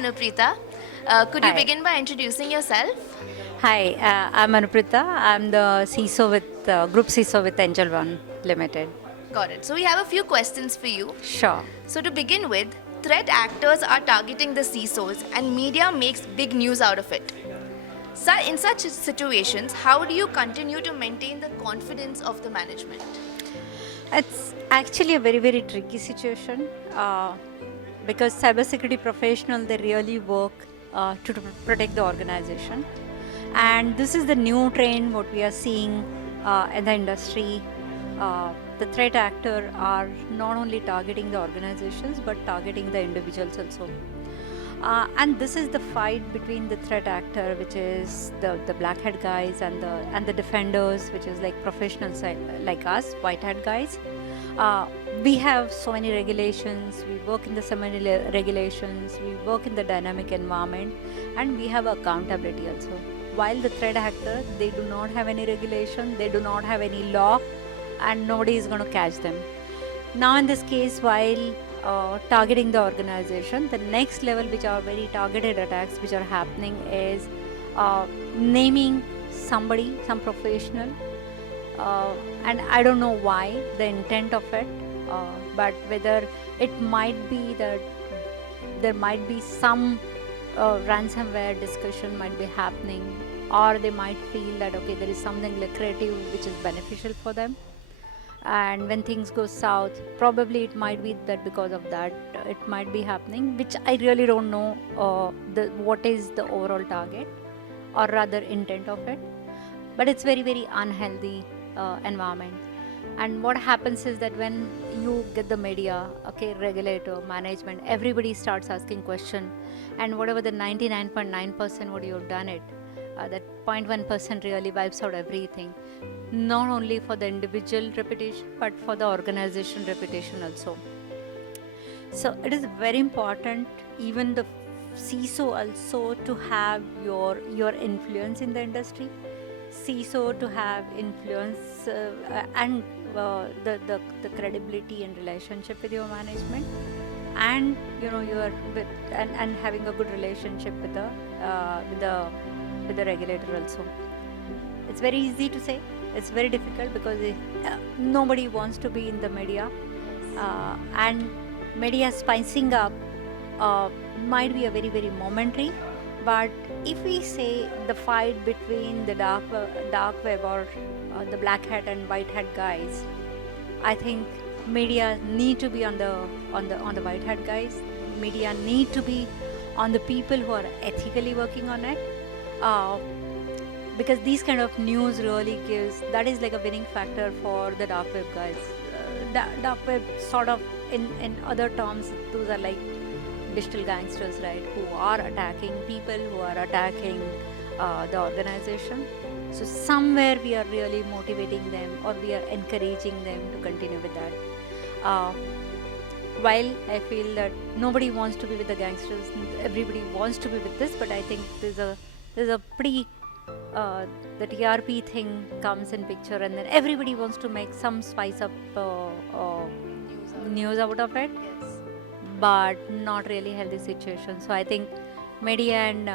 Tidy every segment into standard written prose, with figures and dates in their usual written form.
Anuprita. Could you Hi. begin by introducing yourself? Hi, I'm Anuprita. I'm the CISO with Group CISO with Angel One Limited. Got it. So, we have a few questions for you. Sure. So, to begin with, threat actors are targeting the CISOs and media makes big news out of it. So, in such situations, how do you continue to maintain the confidence of the management? It's actually a very, very tricky situation because cybersecurity professionals, they really work to protect the organization. And this is the new trend, what we are seeing in the industry. The threat actor are not only targeting the organizations but targeting the individuals also. And this is the fight between the threat actor, which is the black hat guys, and the defenders, which is like professionals like us, white hat guys. We have so many regulations. We work in the so many regulations. We work in the dynamic environment, and we have accountability also. While the threat actor, they do not have any regulation. They do not have any law, and nobody is going to catch them. Now, in this case, while targeting the organization, the next level, which are very targeted attacks, which are happening, is naming somebody, some professional, and I don't know why the intent of it, but whether it might be that there might be some ransomware discussion might be happening, or they might feel that okay, there is something lucrative which is beneficial for them, and when things go south, probably it might be that because of that it might be happening, which I really don't know what is the overall target or rather intent of it, but it's very, very unhealthy environment. And what happens is that when you get the media, okay, regulator, management, everybody starts asking question, and whatever the 99.9% what you've done it, that 0.1% really wipes out everything, not only for the individual reputation but for the organization reputation also. So it is very important, even the CISO also, to have your influence in the industry, CISO to have influence and the credibility and relationship with your management, and your and having a good relationship with the regulator also. It's very easy to say, it's very difficult because nobody wants to be in the media, and media spicing up might be a very, very momentary, but if we say the fight between the dark web or the black hat and white hat guys, I think media need to be on the white hat guys. Media need to be on the people who are ethically working on it, because these kind of news really gives, that is like a winning factor for the dark web guys. Dark web, sort of, in other terms, those are like digital gangsters, right, who are attacking people, who are attacking the organization. So somewhere we are really motivating them, or we are encouraging them to continue with that. While I feel that nobody wants to be with the gangsters, everybody wants to be with this, but I think there's a pretty the TRP thing comes in picture, and then everybody wants to make some spice up news out of it, Yes. but not really healthy situation. So I think media and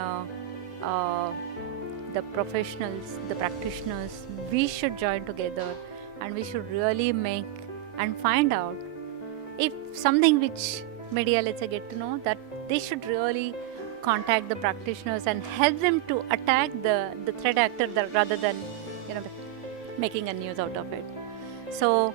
the professionals, the practitioners, we should join together, and we should really make and find out if something which media, let's say, get to know, that they should really contact the practitioners and help them to attack the threat actor, rather than making a news out of it. So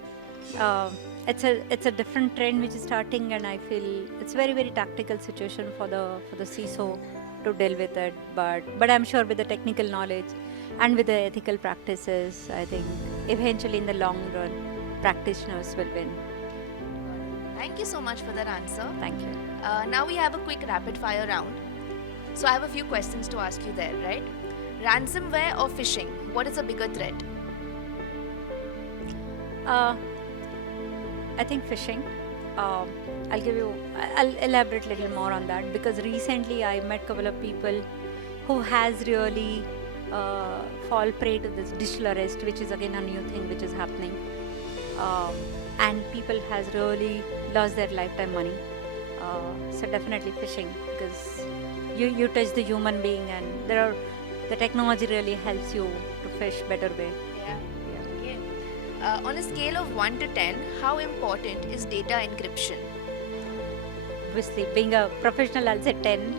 it's a different trend which is starting, and I feel it's very, very tactical situation for the CISO to deal with it. But I'm sure with the technical knowledge and with the ethical practices, I think eventually in the long run, practitioners will win. Thank you so much for that answer. Thank you. Now we have a quick rapid fire round. So I have a few questions to ask you there, right? Ransomware or phishing? What is a bigger threat? I think phishing. I'll elaborate a little more on that, because recently I met a couple of people who has really fall prey to this digital arrest, which is again a new thing which is happening, and people has really lost their lifetime money So definitely fishing, because you touch the human being, and the technology really helps you to fish better way. Yeah. Yeah. Okay. On a scale of 1 to 10, how important is data encryption? Obviously, being a professional, I'll say 10.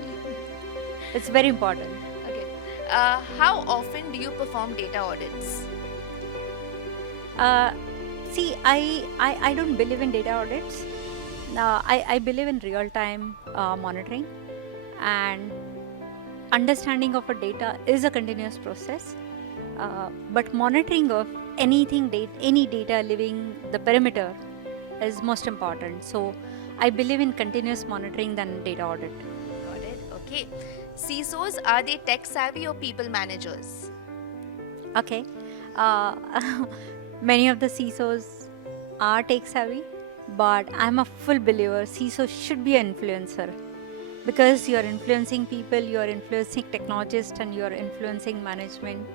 It's very important. Okay. How often do you perform data audits? Uh, See, I don't believe in data audits. I believe in real time monitoring, and understanding of a data is a continuous process. But monitoring of any data leaving the perimeter is most important. So I believe in continuous monitoring than data audit. Got it. Okay. CISOs, are they tech savvy or people managers? Okay. Uh, Many of the CISOs are tech savvy, but I'm a full believer CISO should be an influencer, because you're influencing people, you're influencing technologists, and you're influencing management,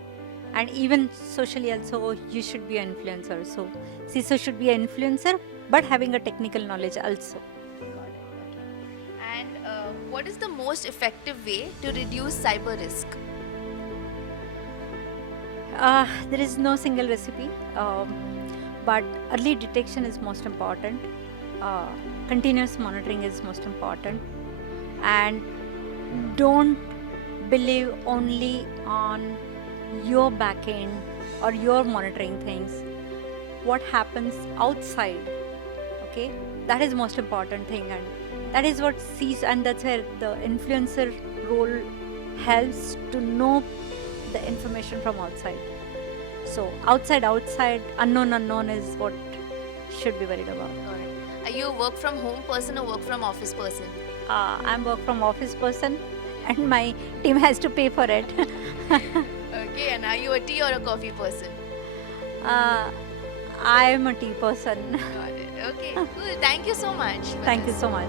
and even socially also you should be an influencer. So CISO should be an influencer, but having a technical knowledge also. Got it. Okay. And what is the most effective way to reduce cyber risk? There is no single recipe, but early detection is most important. Continuous monitoring is most important, and don't believe only on your backend or your monitoring things. What happens outside, okay? That is most important thing, and that is what sees, and that's where the influencer role helps to know the information from outside. So outside, unknown is what should be worried about. Got it. Are you a work from home person or work from office person? I'm work from office person, and my team has to pay for it. Okay. And are you a tea or a coffee person? I'm a tea person. Got it. Okay. Cool. Thank you so much. for Thank you this. so much.